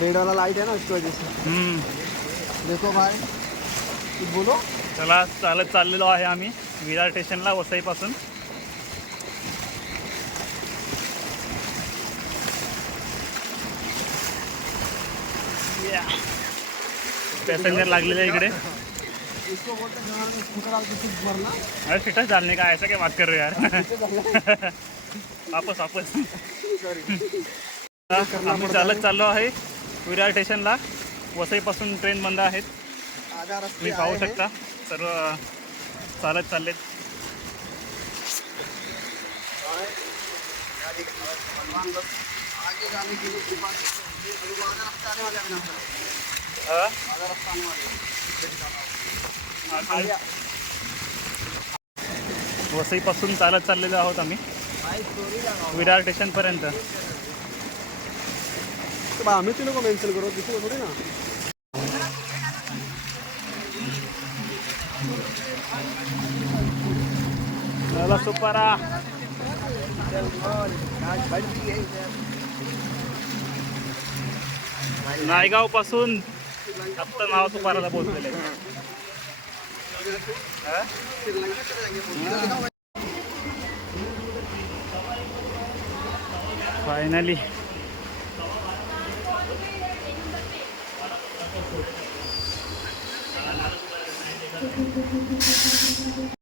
Red वाला light है ना उसकी वजह से। देखो भाई कुछ बोलो। चला चालत चाललेलो आहे आम्ही विरार स्टेशनला वसईपासून. पैसेंजर लागलेले इकडे. इसको बोलते हैं जहाँ में स्कूटर आके कुछ भरना। अरे सीटा डालने का ऐसा क्या बात कर रहे हो यार. वापस वापस. आम्ही चालत चाललो आहे विरार स्टेशनला. वसईपासून ट्रेन बंद आहेत. आधा रास्ते तुम्ही पाहू शकता सर्व चालत चाललेत. आगे जाने के लिए आधा रास्ता आने वाले हैं. आधा रास्ता आने वाले. वसईपासून चालत चाललेलो आहोत आम्ही विरार स्टेशनपर्यंत. तो आम्ही तुला मेन्शन करू दिसू थोडी ना. चला सुपारा. नायगाव पासून आता नाव सुपाराला पोहोचलेले. फायनली